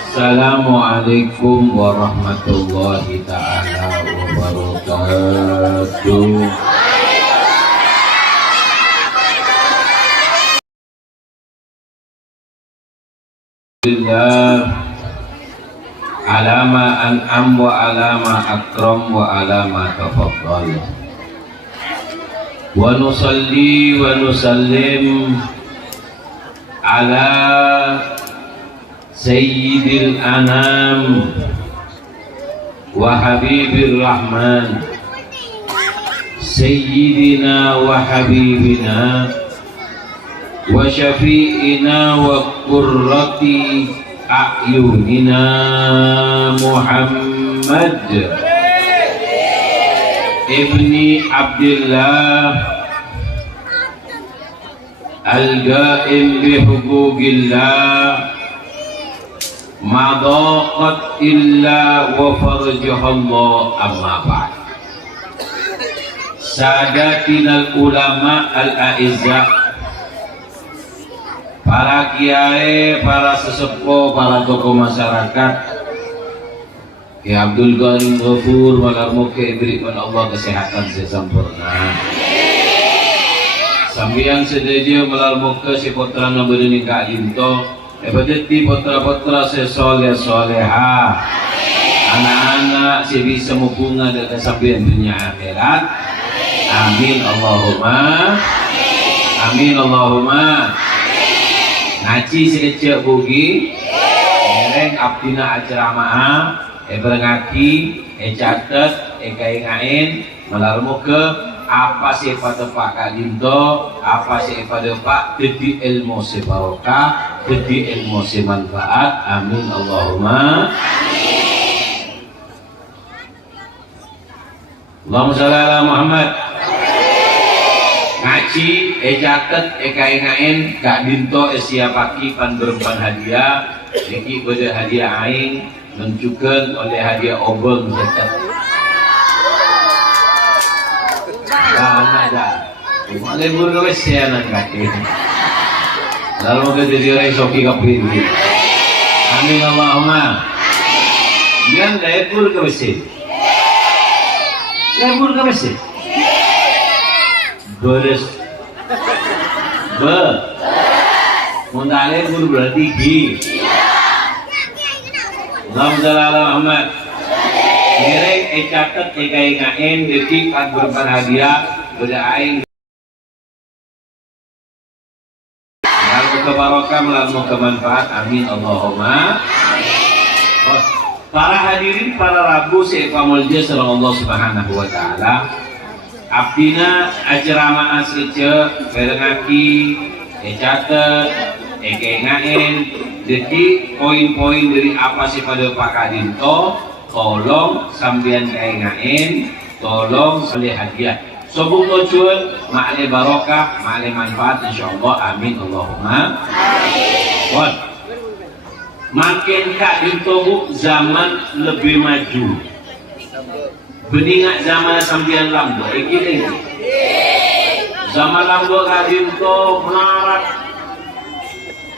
Assalamualaikum warahmatullahi ta'ala wabarakatuh. Alhamdulillah alama an'am wa alama akram wa alama tafaddal wa nusalli wa nusallim ala sayyidil anam wa habibir rahman sayyidina wa habibina wa syafi'ina wa qurrati a'yunina Muhammad ibni Abdullah al-ga'im bi huquqillah ma daqat illa wa farjahallah amma ba'd. Sadatinal ulama al-a'izza, para kiai, para sesepuh, para tokoh masyarakat, ya Abdul Ghani Ghafur, muga berikan Allah kesehatan sempurna. Sambian sedaja muga si putra nabadeni Kak Yunto, ebadeti putra-putra sesoleh soleha, anak-anak si bisa mupunga dengan sambian dunia akhirat. Amin Allahumma, amin Allahumma. Ngaji sedecek bugi, mereng abdina aceramaha, berengaki, catet, kaingain, melarmuke apa sih pada Pak Kadinto, apa sih pada Pak jadi ilmu sebarokah, jadi ilmu semanfaat. Amin Allahumma. Allahumma sholli ala Muhammad. Ngaji, catet, kaingain, Kak Dinto siapaki pan hadiah, iki pada hadiah aing, menunjukkan oleh hadiah obeng catet. Ada, lebur ke anak kaki. Lalu ke jadi orang soki kapin. Amin Allahumma. Jangan lebur ke mesin. Lebur ke mesin. Beres. Muntah lebur berarti gi. Alhamdulillah. Mereka catat kain detik kan berhadiah berdaing lalu kebarokah melalui kemanfaat. Amin Allahumma. Para hadirin, para rabu se'epamulja sareng Allah subhanahu wa ta'ala, abdina acerama asrice berengaki catat kain detik poin-poin dari apa sih pada Pak Kadinto. Tolong sambian kaingain, tolong oleh hadiah. Sobung tujuan, ma'ale barokah, ma'ale manfaat insyaallah. Amin Allahumma. Amin. Makin Kak Dinto zaman lebih maju. Beningak zaman sambian lambo, iki. Zaman lambo Kak Dinto melarat.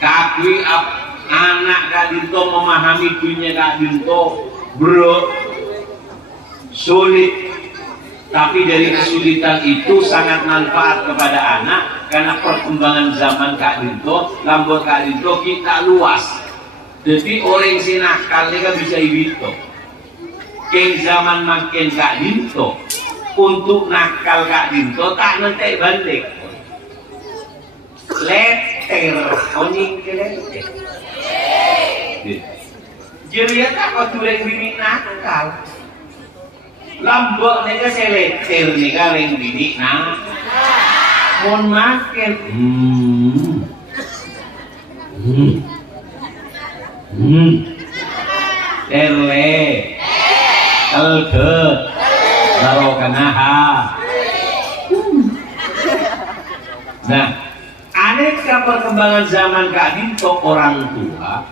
Kakwi anak Kak Dinto memahami dunia Kak Dinto. Bro, sulit, tapi dari kesulitan itu sangat manfaat kepada anak karena perkembangan zaman Kak Dinto, lambur Kak Dinto kita luas. Jadi orang si nakal ini kan bisa ibito. Keng zaman makin Kak Dinto, untuk nakal Kak Dinto tak nanti balik. Leter, oning ke leter. Jadi tak kau turun bini nakal, lambok nega seleter nega leng bini nak, mon makan, terle, telke, barokanaha. Nah, aneka perkembangan zaman Kak Dinto, orang tua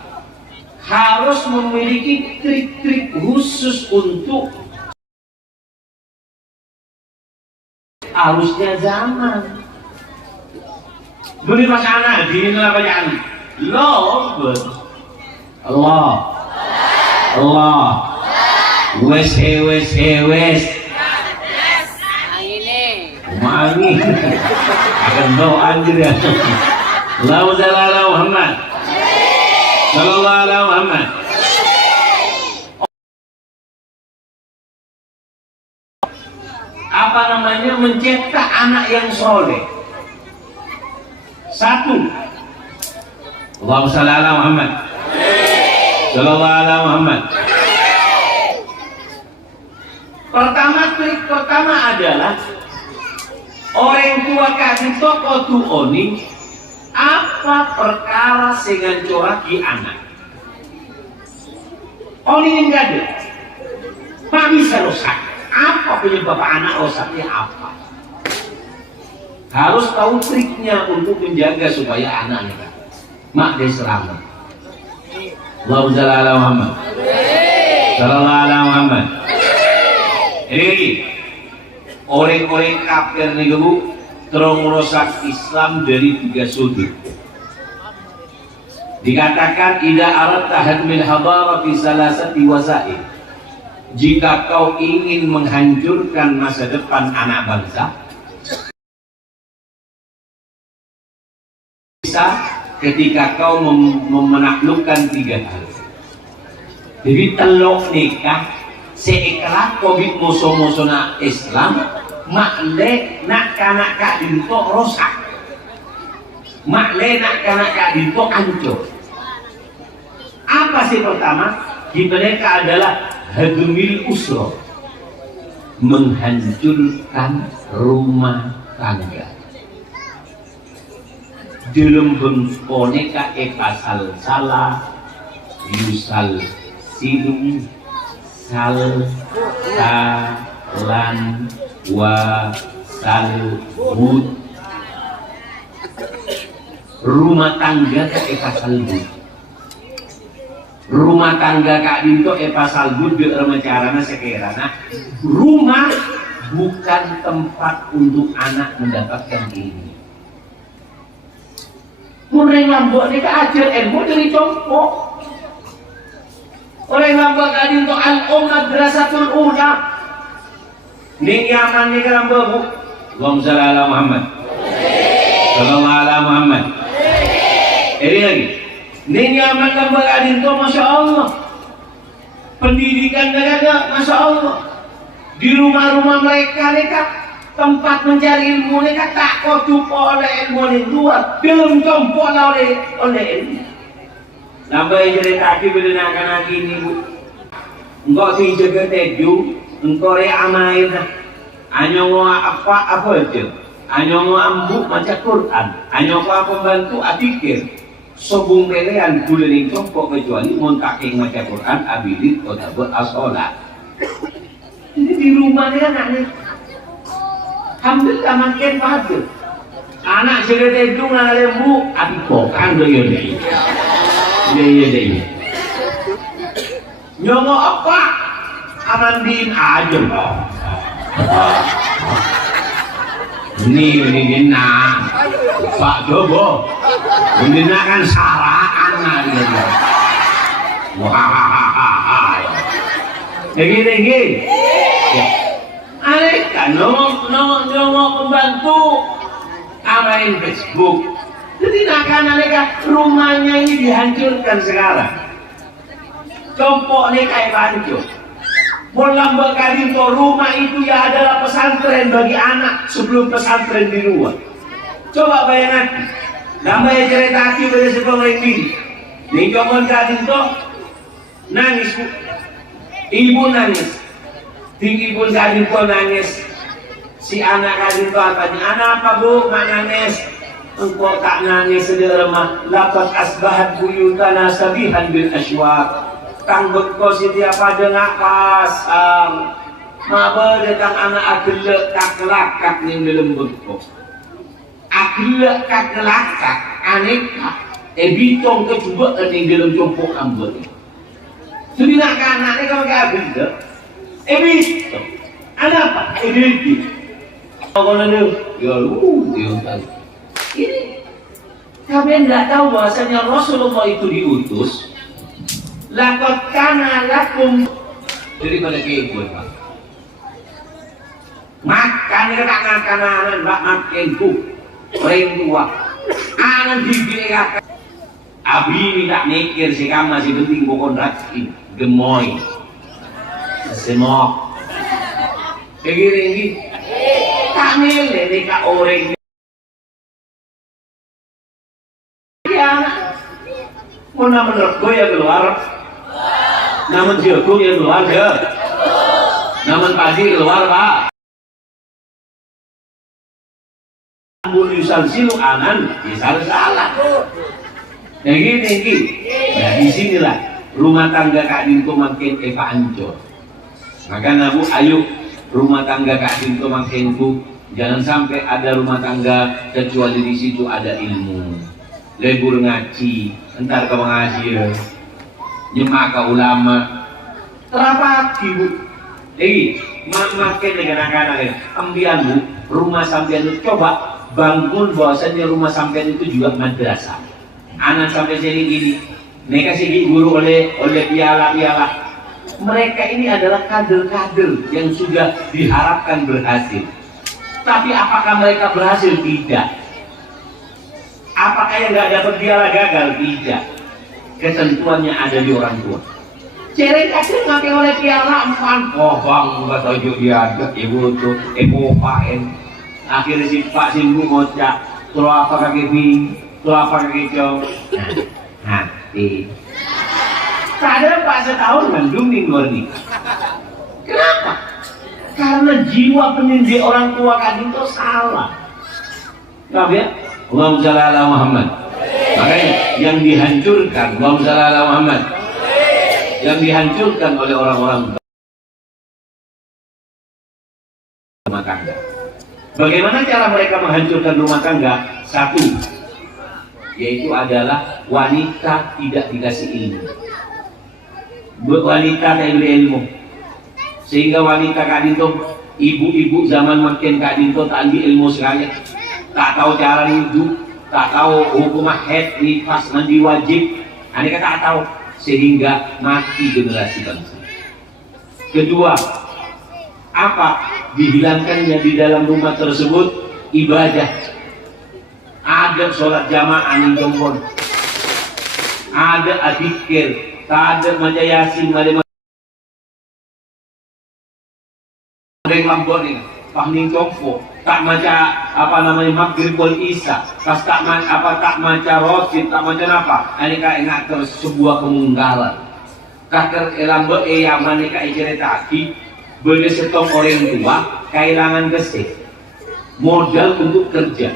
harus memiliki trik-trik khusus untuk arusnya zaman. Beri pasangan, dini apa jangan? Love Allah. Allah. Wes wes wes. Mangi. Akan doa juga. Allahumma shalli ala Muhammad. Sallallahu alaihi Muhammad. Apa namanya, mencetak anak yang soleh? Satu, Allahumma shalli ala Muhammad. Sallallahu alaihi Muhammad. Trik pertama adalah orang tua kasih toko tuoni apa perkara dengan coraki anak. Oni enggak ada. Pak bisa rusak. Apa penyebab anak rusaknya apa? Harus tahu triknya untuk menjaga supaya anaknya mak dia selamat. Allahumma shalli ala Muhammad. Sallallahu alaihi Muhammad. Ini lagi orang-orang kafir nih bu terus merusak Islam dari 3 sudut. Dikatakan idza aradta hadmil hadara fi salasati wasail. Jika kau ingin menghancurkan masa depan anak bangsa, bisa ketika kau menaklukkan 3 hal. Jadi telok nikah seiklah covid musuh-musuhna Islam makle nak kanak kak dinto rosak, makle nak kanak kak dinto hancur. Apa sih pertama? Di mereka adalah hadmil usro, menghancurkan rumah tangga. Dalam boneka pasal salah yusal silum sal salan wa salbut. Rumah tangga ke pasal bud. Rumah tangga kak dinto pasal bud di remacarana sekirana rumah bukan tempat untuk anak mendapatkan ini. Orang lambok ni ajar ilmu dari contoh. Orang lambok kak dinto al-madrasatul ula. Ning Yaman ni kan lambok. Allahumma shalli ala Muhammad. Sallallahu alaihi Muhammad. Ini lagi. Ning Yaman lambok kak dinto, masya Allah. Pendidikan mereka, masya Allah. Di rumah-rumah mereka tempat mencari ilmu mereka tak kodup oleh ilmu yang luar, belum jompo oleh ilmu. Nampai cerita kaki berdenakan lagi ini bu. Engkau sih jaga teju, engkau re-amain lah. Anyongo apa aja. Anyongo ambu macam Quran. Anyongo pembantu apikir. Sobung pelean bulan jompo kecuali montaking macam Quran abilit atau berasolat. Ini di rumah dia anaknya. Alhamdulillah makin bagus. Anak segera itu nggak lembu, tapi bukan dia ni. Dia. Nyongo apa? Amandin aja loh. Ini nak Pak Jobo. Ini nak kan salah anak dia. Wah. Lagi. Aneh kan, nongok pembantu amain Facebook. Jadi aneh rumahnya ini dihancurkan sekarang. Compok nih kayak hancur. Mulambak kali itu rumah itu ya adalah pesantren bagi anak sebelum pesantren di luar. Coba bayangkan, namanya cerita hati pada sekolah ini. Nih jomon kali itu nangis, ibu nangis. Tinggi pun kadin pun nangis. Si anak kadin itu apanya? Anak apa bu? Mak nangis. Engkau tak nangis sederhana. Lapat asbahat buyutana sabihan bil aswaq. Kang bekko setiap pada nak pasang. Maba datang anak agelak kak kelakak ning dalam bekko. Agelak kak kelakak aneka. Bitong kecuba ning dalam compok ambut. Jadi nak anak ni kalau kaya agelak. Begitu. Ada apa? Begitu. Kalau ada, ya dia tahu. Ini kalian nggak tahu bahasanya Rasulullah itu diutus Lakot kana lakum daripada kebun Pak. Makan kanan Pak makin ku orang tua. Anak diberikan. Abi ini tak mikir sih kamu masih penting pokok rajin gemoy semok kayak gini tak milih nikah orang ya mau nama nerko ya keluar nama jagung ya keluar ya nama padi keluar Pak mulusal silu anan bisa salah yang gini, nah disinilah rumah tangga Kak Dinto makin hancur. Maka nabu ayo rumah tangga Kak Dinto makin ku jangan sampai ada rumah tangga kecuali di situ ada ilmu, lebur ngaji, entar ke mengaji, nyemak ke ulama, terapati bu. Makin dengan anak-anak, ambian bu, rumah sampean itu coba bangun bahwasanya rumah sampean itu juga madrasah. Anak sampai sini gini, mereka sih guru oleh piala-piala. Mereka ini adalah kader-kader yang sudah diharapkan berhasil. Tapi apakah mereka berhasil? Tidak. Apakah yang nggak dapat piala gagal? Tidak. Ketentuannya ada di orang tua. Cerek kecil ngapain oleh piala empan? Oh bang, nggak tahu dia ada ibu tuh, paen. Akhirnya si Pak Simbu ngocak, terus apa kaki bing? Itu apa gitu? Hati. Sadar Pak setahun mendung luar nikah. Kenapa? Karena jiwa pendidik orang tua Kak Dinto salah. Kenapa ya? Allahumma shalli ala Muhammad. Makanya yang dihancurkan, Allahumma shalli ala Muhammad. Yang dihancurkan oleh orang-orang rumah tangga. Bagaimana cara mereka menghancurkan rumah tangga? Satu, yaitu adalah wanita tidak dikasih ilmu. Wanita tidak diberi ilmu, sehingga wanita Kak Dinto, ibu-ibu zaman makin Kak Dinto tak ambil ilmu sekali, tak tahu cara wudhu, tak tahu hukum haid, nifas, mandi wajib, aneka tak tahu, sehingga mati generasi bangsa. Kedua, apa? Dihilangkannya di dalam rumah tersebut ibadah. Ada sholat jamaah ning jombon, ada adzikir, ada maca yasin, ada lambon ini, pahning jompo, tak maca apa namanya maghrib wal isya, tak maca rosid, tak maca apa, ini enak terus sebuah kemungkaran. Kakek lambon yang manika iceritaki, beli setong orang tua kehilangan gesek, modal untuk kerja.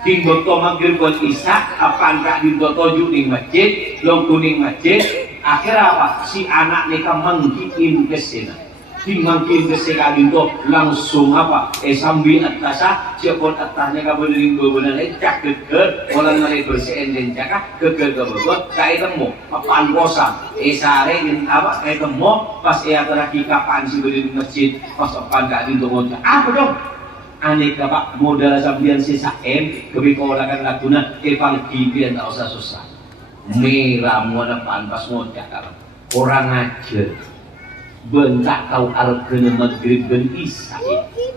Di boto maghrib wal isya apaan Kak Dinto toju ning masjid long kuning masjid akhirnya apa si anak nikah mangkiin kesena di mangkiin kesena Kak Dinto langsung apa sambil atasa siapun atasnya kabeling bebenan cak geger orang mulai bersihin dan cakah geger geger kayak temu apaan kosong sare dan apa kayak temu pas terakhir kapan si berdiri masjid pas apaan Kak Dinto ngocak apa dong aneka Pak modal sambian sisa kebikolakan laguna kepang gibian tak usah susah merah muana pantas ngocak orang ajar bentak tahu argana maghrib ben isa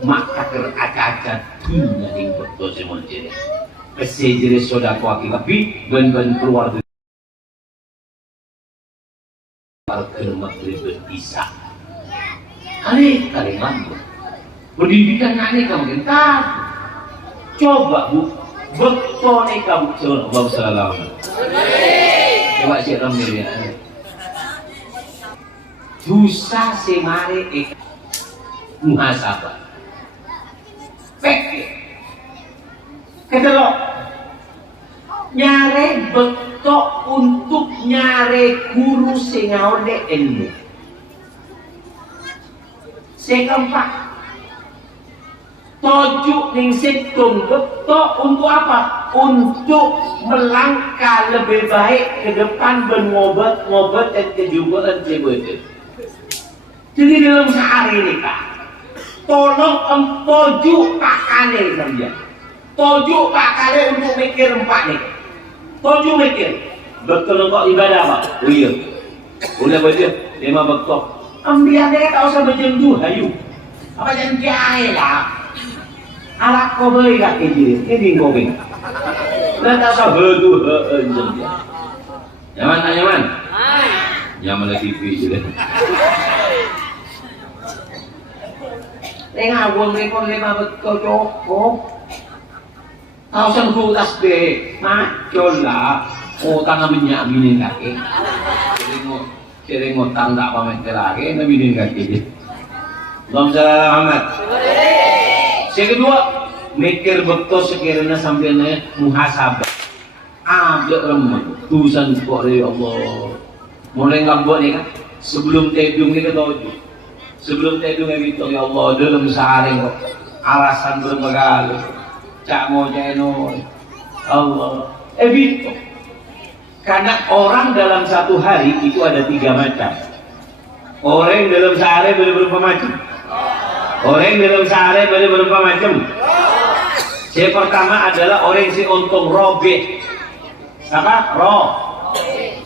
maka keracacat dunia yang betul semua jenis kesejere sodako akibat ben keluar dari argana maghrib ben isa aneh kali mampu pendidikan aneh kamu kan coba bu betul nih kamu coba salam coba sih ramai ya dosa semare muhasabah pek kedelok nyare betok untuk nyare guru sing ngawde ilmu sekeempat tojuk ning situng betok untuk apa? Untuk melangkah lebih baik ke depan ngobat dan kejuburan cebet. Jadi dalam sehari ini Kak, tolong tojuk Pak Kale saja. Tojuk Pak Kale untuk mikir empat nih. Tojuk mikir. Betul kok ibadah Pak? Oh iya. Udah baca 5 bektok. Ambiar dia tak usah berjendu hayu. Apa jangan kiai lah. Alat kau beli kaki dia, ini kau beli. Udah tak usah berdu jendu. Nyaman tak nyaman? Nyaman di TV je. Tengah buang rekon 5 bektok cukup. Tak usah guru tasbih, macul lah. Oh tangan minyak bini kaki. Sering ngutang tak pamit lagi, nabi bini kaki dia. Allahumma shalli ala Muhammad. Yang kedua, mikir betul sekiranya sampainya muhasabah. Ada remah, tulisan kok ya Allah. Mulai lambok ni kan, sebelum tedung ni kita tahu. Sebelum tedung ni kita ya Allah dalam sehari kok alasan berbagai. Cak mau jeno Allah. Begitu. Karena orang dalam satu hari itu ada 3 macam. Orang dalam sehari boleh berapa macam? Orang dalam sehari boleh berapa macam? Yang pertama adalah orang si untung robek. Siapa?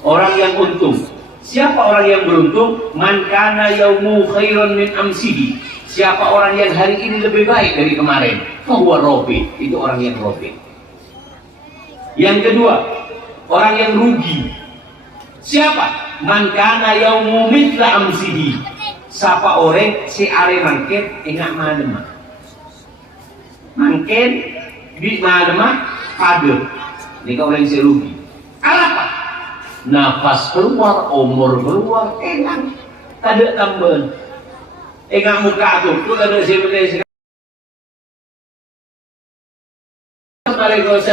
Orang yang untung. Siapa orang yang beruntung? Man kana yaumu khairan min amsihi. Siapa orang yang hari ini lebih baik dari kemarin? Fahuwa robek. Itu orang yang robek. Yang kedua, orang yang rugi. Siapa? Man kana yaumu mithla amsihi. Siapa orang si are mangken enggak malam. Mangken di malam pada. Ini kau orang si rugi. Apa? Nafas keluar, umur keluar, enak. Tak ada tambahan. Enggak muka tu ada si Malaysia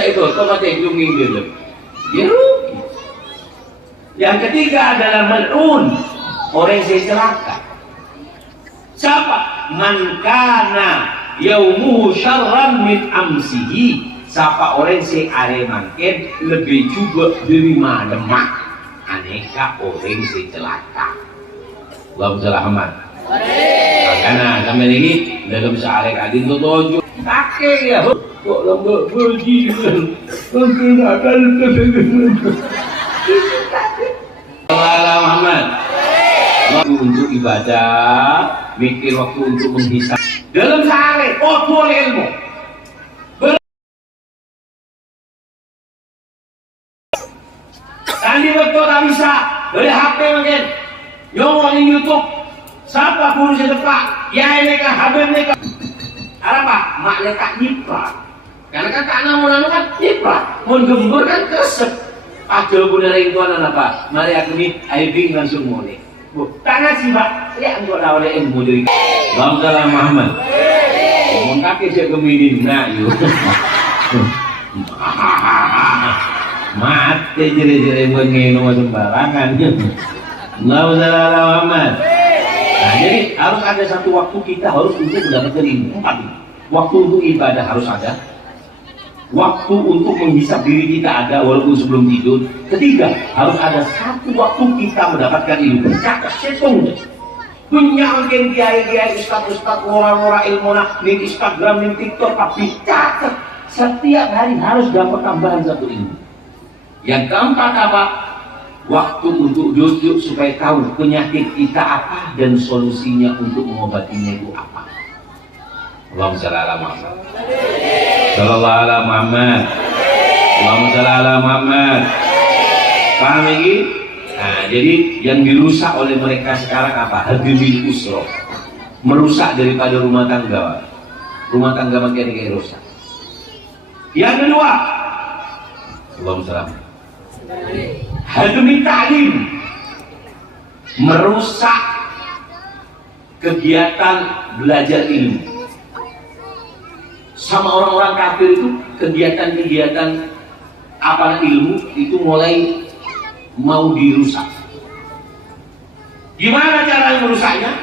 itu, kau mati junging dulu. Dia rugi. Yang ketiga adalah mal'un, orang yang celaka. Siapa? Man kana yaumuhu syarran min amsihi. Siapa orang yang are mangken lebih juga dari malam. Aneka orang yang celaka. Allahumma shalli ala Muhammad. Karena sampai ini dalam sehari kadin tu tujuh. Kakek ya. Kok lambat berjiran mungkin akan kesenangan. Allah Muhammad. Waktu untuk ibadah, mikir waktu untuk menghisap. Dalam sehari, boleh ilmu. Tadi betul tak bisa, dari HP mungkin. Yang di YouTube, siapa guru sedepak, ya ini kah, habis ini kah. Apa? Mak letak nyiprat. Karena kan tak namun kan nyiprat. Mun gembur kan kesep. Ada pun dari itu apa? Mari aku ni aibing langsung mulai. Tangan sih pak, ya engkau dah oleh ilmu dari. Allahumma Muhammad. Mun kaki saya kemini nak you. Mati jere-jere bengeno sembarangan. Allahumma Muhammad. Nah, jadi harus ada satu waktu kita harus untuk mendapatkan ilmu. Waktu untuk ibadah harus ada. Waktu untuk menghisap diri kita ada walaupun sebelum tidur. Ketiga, harus ada satu waktu kita mendapatkan ilmu. Catat setung. Punya mungkin kiai-kiai, ustaz-ustaz, orang-orang ilmu di Instagram, di TikTok, tapi catat setiap hari harus dapat tambahan satu ilmu. Yang keempat apa? Waktu untuk duduk supaya tahu penyakit kita apa dan solusinya untuk mengobatinya itu apa. Allahumma shalli ala Muhammad. Sallallahu ala Muhammad. Allahumma shalli ala Muhammad. Paham lagi? Nah, jadi yang dirusak oleh mereka sekarang apa? Hadimil usra. Merusak daripada rumah tangga. Rumah tangga makin kayak rusak. Yang kedua, Allahumma shalli. Hadimil ta'lim. Merusak kegiatan belajar ilmu. Sama orang-orang kafir itu kegiatan-kegiatan apa ilmu itu mulai mau dirusak. Gimana cara merusaknya?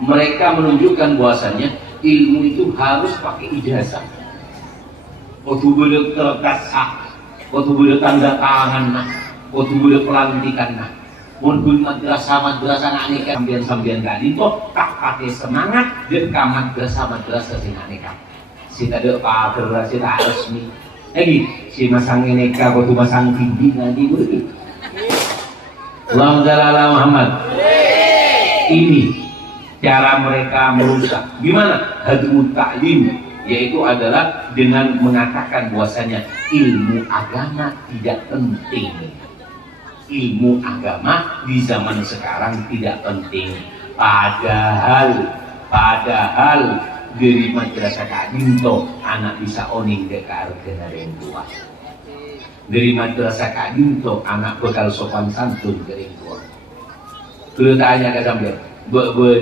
Mereka menunjukkan bahwasannya ilmu itu harus pakai ijazah. Waktu boleh kertas, waktu boleh tanda tangan, waktu boleh pelantikan. Mungkin madrasah anak nikah sambian tadi itu tak pakai semangat dan kamat madrasah sing nikah. Si tak ada pagar, si tak resmi. Lagi si masang neka, waktu masang tinggi nanti begitu. Allahumma shalli ala Muhammad. Ini cara mereka merusak. Gimana? Hadmu ta'lim, yaitu adalah dengan mengatakan bahwasanya ilmu agama tidak penting. Ilmu agama di zaman sekarang tidak penting. Padahal dari madrasah Kak Dinto anak bisa oning dekar dengan tua. Dari madrasah Kak Dinto anak bekal sopan santun dari tua. Dulu tanya ke sambil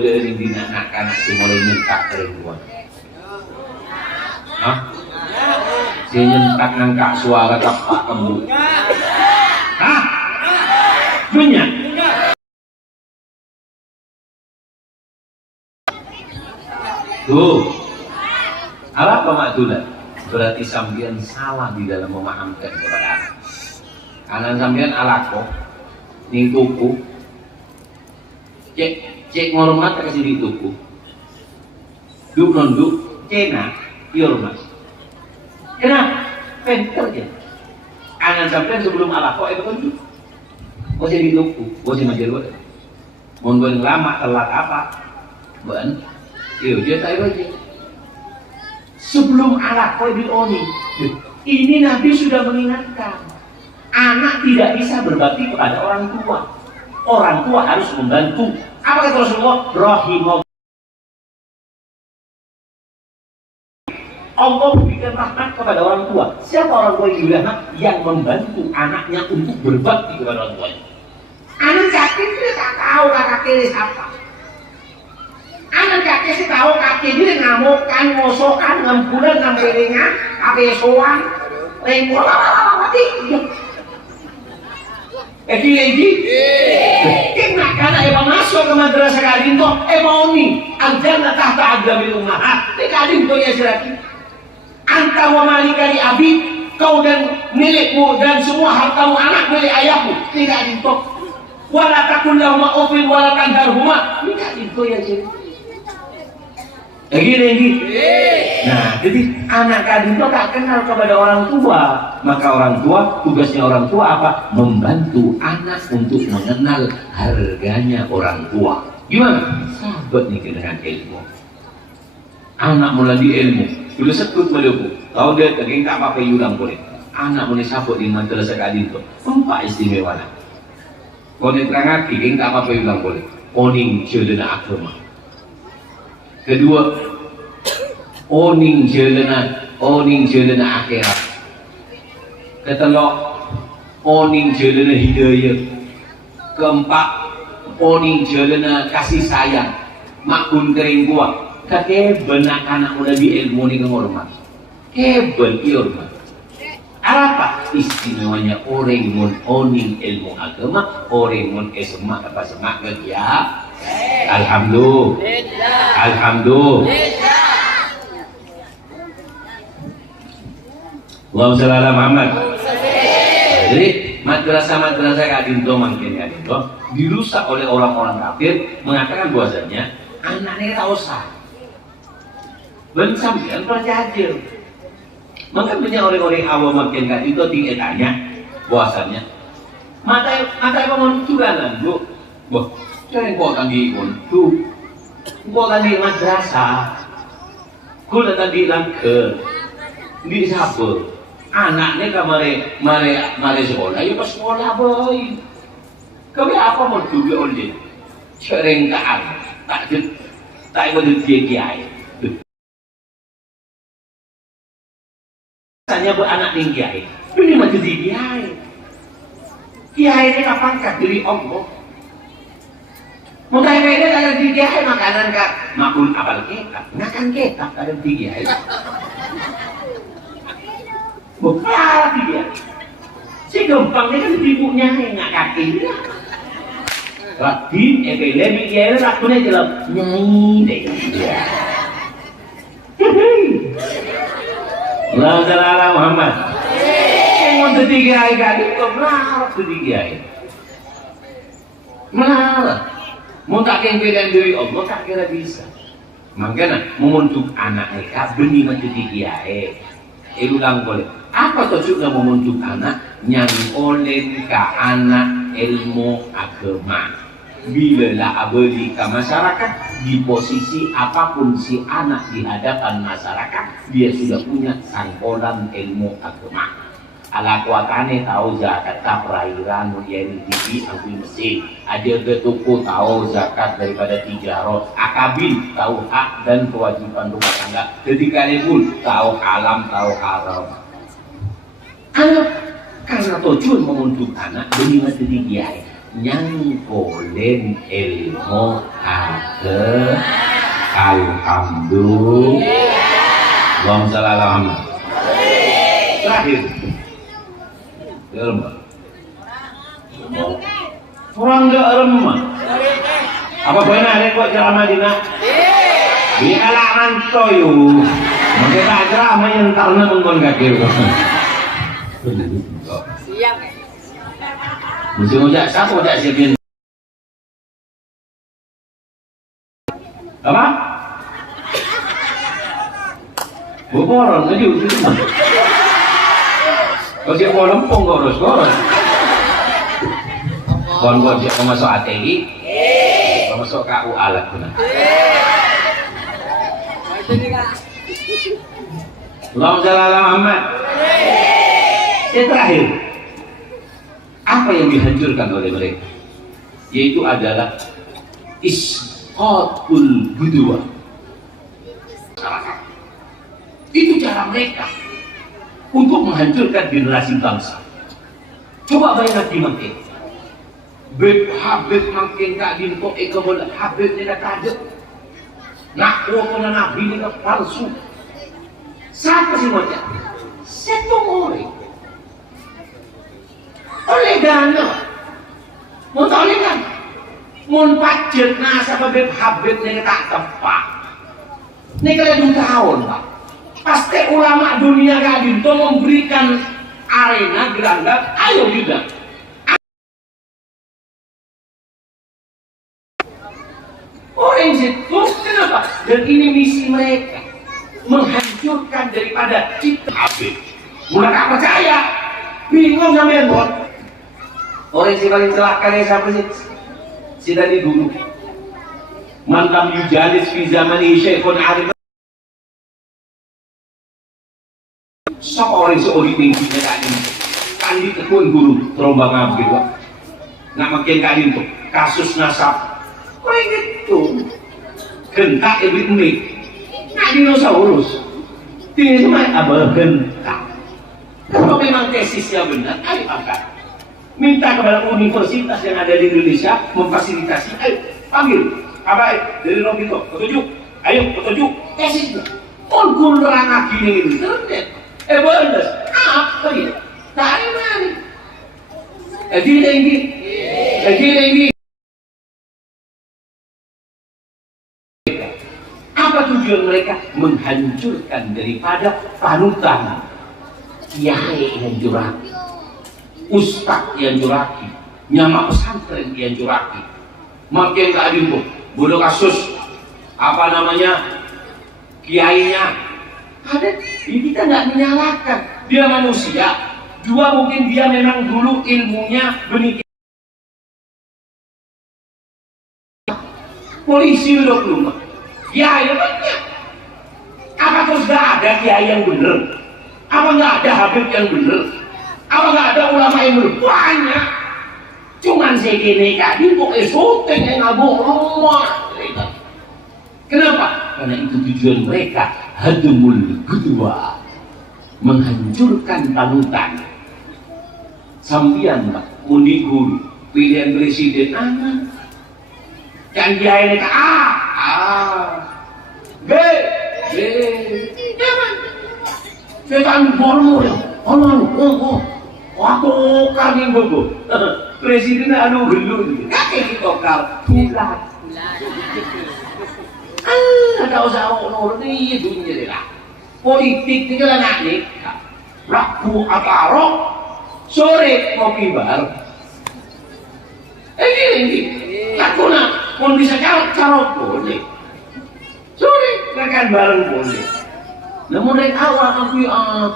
dari dina anak mulai nyentak dari tua. Hah? Si nyentak ngangkak suara kapak kembung. Hah? Banyak. Tuh, apa maksudnya? Berarti sampean salah di dalam memahamkan kepada anak. Karena sampean alako, ning tuku, cek ngormat kasih di tuku. Duk nonduk, cena, hormat. Kenapa? Penter ya. Karena sampean sebelum alako itu kan tuh. Gua sih di tuku, gua sih majer gua. Mau goreng lama telat apa? Ben. Iya, dia tahu aja. Sebelum anak kau dioni, ini Nabi sudah mengingatkan, anak tidak bisa berbakti kepada orang tua. Orang tua harus membantu. Apa kata Rasulullah? Rahimah. Allah berikan rahmat kepada orang tua. Siapa orang tua yang dirahmat? Yang membantu anaknya untuk berbakti kepada orang tuanya. Anak yakin dia tak tahu kakak kiri siapa. Anak kakek sih tahu kakek dia ngamukan, ngosokan, ngempulan, ngempelingan, kabesoan, lengkol, mati. Lagi. Karena emang masuk ke madrasah Kak Dinto, emang ini al-jannah tahta aqdamil ummahat. Kak Dinto ya silaki. Anta wa malikani abi, kau dan milikmu dan semua hartamu anak milik ayahmu. Kak Dinto. Wala takun lahuma ufin wala tanharhuma. Kak Dinto ya silaki. Lagi. Nah, jadi anak Kak Dinto tak kenal kepada orang tua, maka orang tua, tugasnya orang tua apa? Membantu anak untuk mengenal harganya orang tua. Gimana? Sahabat nih dengan ilmu. Anak mulai di ilmu, dulu sekut melebu. Tahu dia tegeng tak apa-apa yulang boleh. Anak mulai sahabat di madrasah Kak Dinto. Empat istimewa lah. Kau terangkat, tegeng tak apa-apa yulang boleh. Oning jelena agama. Kedua, oning jelena akhirat. Ketelok, oning jelena hidayah. Keempat, oning jelena kasih sayang. Makun kering kuat. Kakeben anak udah di ilmu ni ngormat. Keben hormat. Apa istimewanya orang mun oning ilmu agama, orang mun semak apa semak kerja. Alhamdulillah. Allahumma shalli ala Muhammad. Jadi madrasah Kak Dinto makin Kak Dinto dirusak oleh orang-orang kafir mengatakan bahwasanya anaknya tak usah. Ben sampean perjajir. Maka banyak orang-orang awam makin Kak Dinto tinggal tanya bahwasanya mata bangun juga Bu. Wah, cari kok tadi untuk kok tadi madrasah. Kula tadi langke di sabar. Anaknya ke mare sekolah, ya pas sekolah boy. Kami apa mau juga oleh cerengkaan, tak mau kiai. Tanya anak ning kiai, ini mah jadi kiai. Kiai ini kapan kak diri Allah? Mau tanya ini ada di kiai makanan kak, makul apal kita, ngakan kita ada di kiai. Bukan dia. Si gampangnya kan ibunya nggak kaki. Radin, lebih dia lakunya jelas nyanyi deh. Allah Taala Muhammad. Yang mau ketiga kali kau melarang ketiga. Melarang. Mau tak kengkelan diri Allah tak kira bisa. Makanya memuntuk anak mereka benih macam ketiga. Ulang boleh. Apa tujuannya membentuk anak yang oleh ke anak ilmu agama. Bila lah abadi ke masyarakat, di posisi apapun si anak di hadapan masyarakat, dia sudah punya sangkolan ilmu agama. Ala kuatane tahu zakat perairan yang TV aku mesin. Ada ke toko tahu zakat daripada tijarah. Akabin tahu hak dan kewajiban rumah tangga. Ketika pun tahu alam tahu haram. Anak karena tujuan menguntung anak demi materi dia. Nyangkolen ilmu agama. Alhamdulillah. Allahumma shalli ala Muhammad. Terakhir. Remah. Orang enggak remah. Apa benar ada buat ceramah di nak? Di kalangan toyo. Mungkin tak ceramah yang karena menggon kaki. Siang. Mesti ojak siapa ojak siapin? Apa? Boboran tadi itu. Kau siap mau lempung kau terus kau. Kau siap mau masuk ATI, kau masuk KU alat pun. Allahumma shalli ala Muhammad. Yang terakhir, apa yang dihancurkan oleh mereka? Yaitu adalah isqatul budwa. Itu cara mereka untuk menghancurkan generasi bangsa. Coba bayangkan di Makkah. Habib makin tak dinko ekabul Habib tidak kaget. Nak kena nabi tidak palsu. Siapa sih macam? Satu orang. Oleh dana. Mau tahu kan? Mau pajet nasa Habib ini tak tepat. Ini kalian 2 tahun pak. Pasti ulama dunia kadinto memberikan arena gerandak, ayo juga. Orang situ kenapa? Dan ini misi mereka menghancurkan daripada cipta Habib. Mulai tak percaya, bingung sama yang buat. Orang yang paling celaka yang siapa sih? Si tadi dulu. Mantam yujalis fi zaman Syekhun Arif. Siapa orang seorang tingginya tadi? Kandi tekun guru terombang ambing kok. Nak makin kali itu kasus nasab. Orang itu gentak ibu mik. Nak dinosaurus. Ini semua abah gentak. Kalau memang tesisnya benar, ayo angkat. Minta kepada universitas yang ada di Indonesia memfasilitasi. Ayo panggil. Abah dari Nobito, petunjuk. Ayo petunjuk tesisnya. Kul nerang gini internet. Bener, apa ya? Dari mana? Lagi. Apa tujuan mereka? Menghancurkan daripada panutan kiai yang juraki, ustaz yang juraki, nyama pesantren yang juraki. Makin keadaan bu, bodoh kasus apa namanya kiainya. Ada, kita nggak menyalahkan dia manusia. 2 mungkin dia memang dulu ilmunya benih. Polisi udah belum. Ya banyak. Apa terus nggak ada kiai yang bener? Apa nggak ada Habib yang bener? Apa nggak ada ulama yang bener? Banyak. Cuman segini tadi kok syuting yang ngabung rumah. Kenapa? Karena itu tujuan mereka, hadumul kedua, menghancurkan panutan. Sampian pak, undi guru, pilihan presiden aman. Yang dia ini B, jangan. Setan formu ya, aku kami bobo. Presiden anu gelu, kakek kita kal, bulat. Ada usaha orang ini dunia lah. Politik itu lah nak nih. Rabu ataro sore kopi bar. Ini. Aku nak pun bisa cara boleh. Sore makan bareng boleh. Namun dari awal aku beli anak.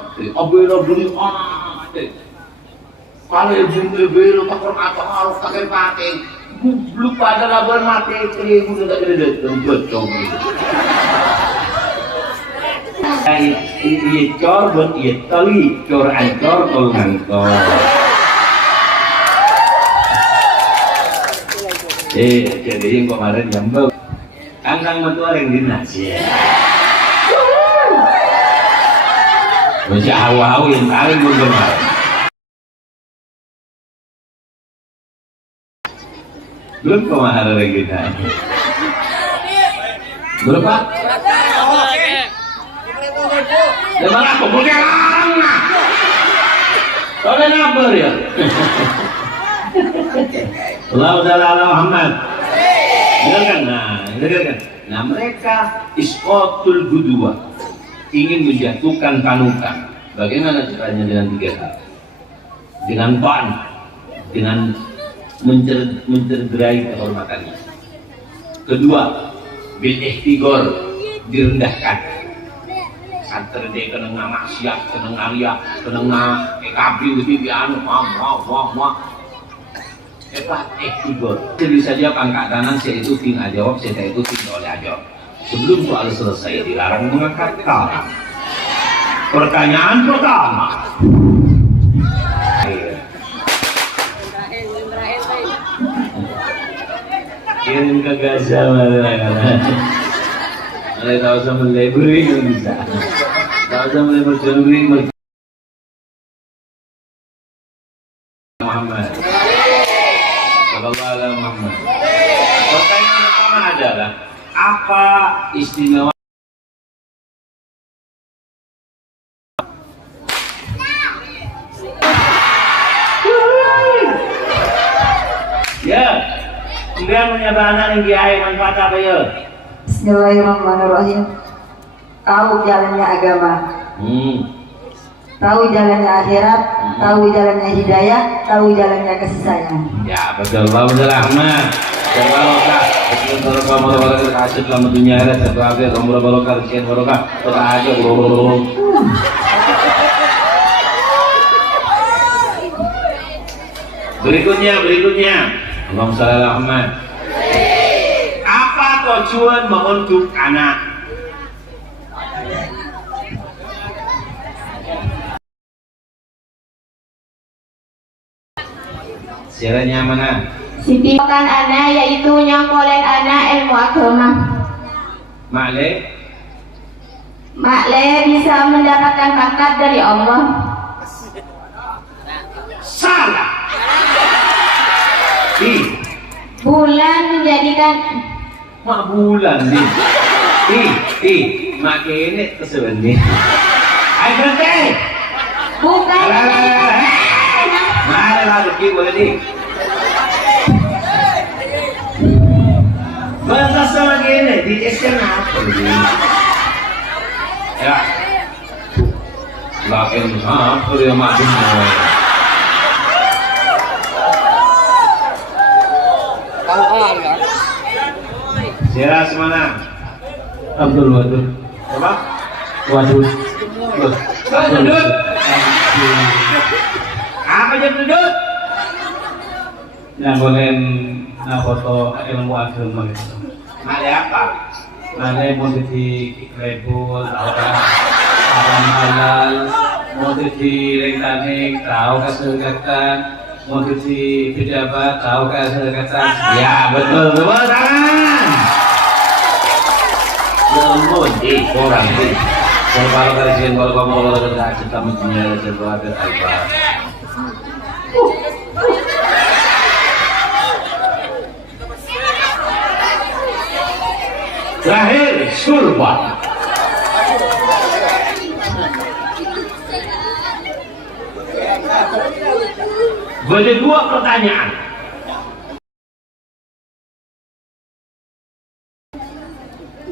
Kalau ibu belo takor atau harus pakai pakai, belum pada labuan mati kriu udah tak ada betul. Iya cor buat iya tali cor ancor tol ngancor. Jadi yang kemarin jambel, kangkang metua yang dinas ya. Masih awal yang paling menggemar. Belum kemana lagi dah? Berapa? Lepas aku bukan larang nak. Kau dah nampak ya? Allah Muhammad. Dengarkan, dengarkan. Nah mereka iskotul gudua, ingin menjatuhkan panutan. Bagaimana caranya dengan 3 hal? Dengan ban, dengan mencederai kehormatannya. Kedua, bil ihtigor, direndahkan. Santer dia kena maksiat, kena ngaria, kena EKB gitu dia mau. Ihtigor. Jadi saja pangkat kanan saya itu tinggal jawab, saya itu tinggal oleh jawab. Sebelum soal selesai dilarang mengangkat tangan. Pertanyaan pertama. Kirim ke Gaza mana? Tahu sama leburi bisa. Tahu sama leburi Muhammad. Sallallahu alaihi Muhammad. Pertanyaan pertama adalah apa istimewa? Ya, kemudian menyatakan yang kiai manfaat apa ya? Bismillahirrahmanirrahim. Tahu jalannya agama, tahu jalannya akhirat, tahu jalannya hidayah, tahu jalannya kasih sayang. Ya betul, Allahumma rahmat. Barokah, barokah, kasih dalam dunia akhirat, sebagai umur barokah, sekian barokah, kita aja Berikutnya. Allahumma shalli ala Muhammad. Apa tujuan mengunduh anak? Siaranya mana? Sitikan anak yaitu nyangkolen anak ilmu agama. Makle bisa mendapatkan bakat dari Allah. Salah. Bulan menjadikan mak bulan mak kene kesebenarnya. Ayo berhenti. Bukan. Mana lagi boleh di? Bahasa sama kene di SN apa ini? Ya. Lakin apa dia makin Siras mana? Abdul Wadud. Apa? Wadud. Dudut. Apa aja dudut? Nanggonen foto ilmu agama gitu. Male apa? Male mau jadi rebul, orang halal, mau jadi rentanik, tahu keserikatan, mau jadi pejabat, tahu keserikatan. Ya betul, tepuk tangan. Ilmu di orang ini. Kalau kalian kalau kamu kita punya sesuatu apa? Terakhir surga. Ada 2 pertanyaan.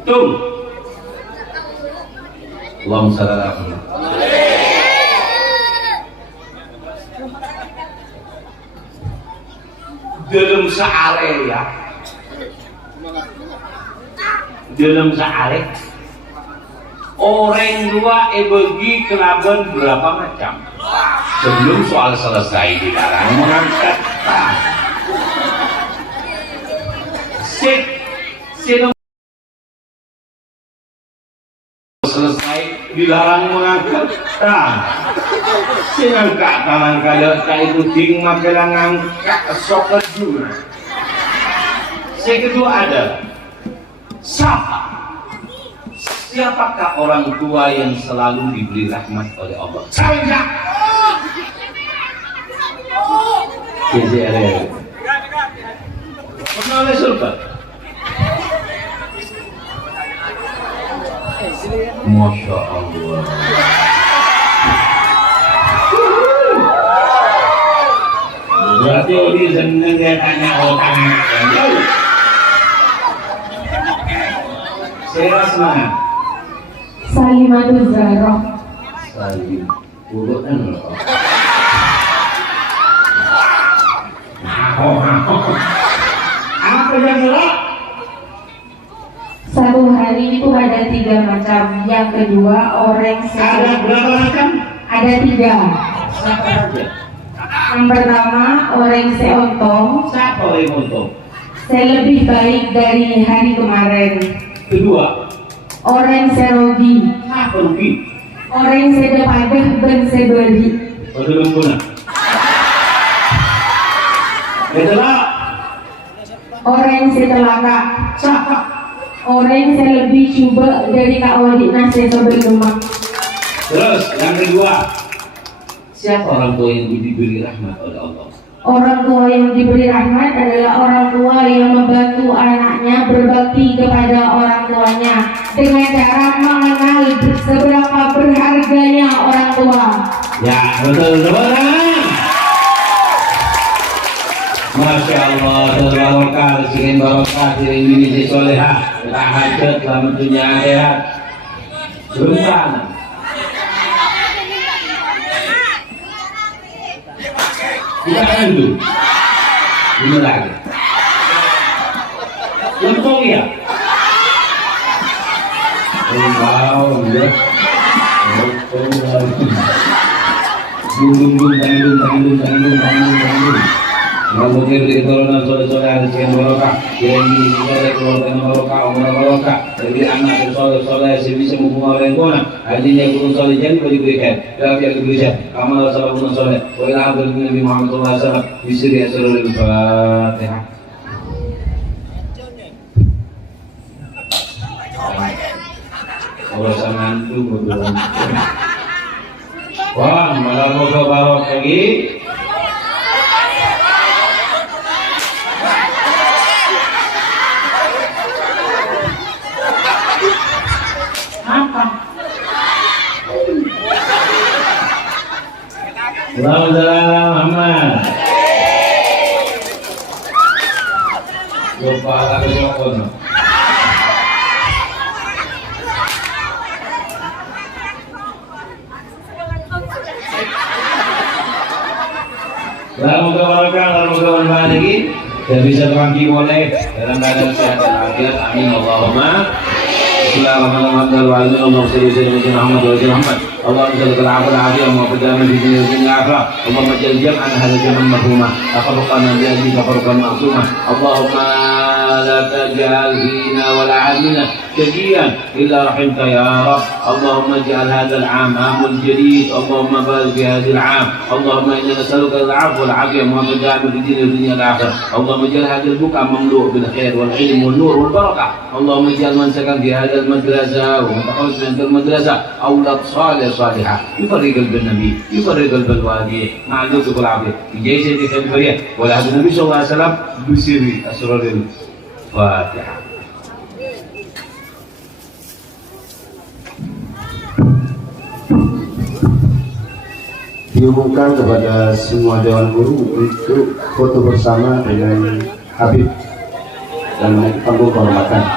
Tung. Allahumma shalli ala Muhammad. Dalam searea, orang tua bagi kelaban berapa macam? Sebelum soal selesai dilarang mengangkat tang. Selesai dilarang mengangkat tang. Ngangkat tangan kalau itu ting makalah ngangkat soket juga. Kedua ada siapakah orang tua yang selalu diberi rahmat oleh Allah? Saya. Pernah oleh surga? Masya Allah. Berarti ini senang dia tanya orang. Saya semangat. Salimatul Zarah. Salim. Urutan loh. Apa yang salah? Satu hari itu ada 3 macam. Yang kedua orang Ada berapa macam? Ada 3. Siapa saja? Yang pertama orang seontong. Siapa yang untung? Saya lebih baik dari hari kemarin. Kedua, Orang serogi. siapa rugi? Orang sedepadah dan seberi. Pada guna. Kedua, Orang setelaka. siapa? Orang saya lebih coba dari Kak Wadik nasi sebelumnya. Terus yang kedua, siapa orang tua yang diberi rahmat oleh Allah? Orang tua yang diberi rahmat adalah orang tua yang membantu anaknya berbakti kepada orang tuanya dengan cara mengenal seberapa berharganya orang tua. Ya, betul betul. Masya Allah, terbarokah, sering barokah, sering bini soleha, tahajud, selamat dunia akhirat. Berubah. Kita kan dulu. Ini lagi. Untung ya. Wow, ya. Mungkin dari corona sore-sore ada sekian barokah, yang ini sore keluarga barokah, umrah barokah, dari anak sore-sore bisa menghubungi orang tua, hajinya guru sore jangan diberikan, rakyat diberikan, amal salah guru sore, wailah berguna Nabi Muhammad SAW, bisri asrul Fatihah. Kalau sangat itu betul. Wah, malah mau ke barok lagi. Allahumma Muhammad. Lupa lagi sokon. Dalam kebarokan, dalam kebarokan lagi, dan bisa bangkit boleh dalam keadaan sehat dan afiat. Amin Allahumma. Bismillahirrahmanirrahim. Allahumma shalli ala sayyidina Muhammad wa ala Muhammad. Allahumma salli ala al-afiyah wa qadama fi dunya al-akhirah. Allahumma jal jam'an hadha jam'an marhuma. Tafarraqana bi ajli tafarruqan ma'suma. Allahumma la taj'al fina wa la 'alina shaqiyan illa rahimta ya rab. Allahumma ij'al hadha al-'am 'amun jadid. Allahumma barik fi hadha al-'am. Allahumma inna nas'aluka al-'afwa wal 'afiyah wa qadama fi dunya al-akhirah. Allahumma ij'al hadha al-buqa mamlu' bil khair wal 'ilm wal nur wal barakah. Allahumma ij'al man sakan fi hadha المدرسة ومتخرج من المدرسة أولاد صالح صالحة يفرق قلب النبي يفرق قلب الوالدين مع اللطف والعافية في جيش الخلفية ولا النبي صلى الله عليه وسلم بسر أسرار الفاتحة. Diumumkan kepada semua dewan guru untuk foto bersama dengan Habib dan naik panggung kehormatan.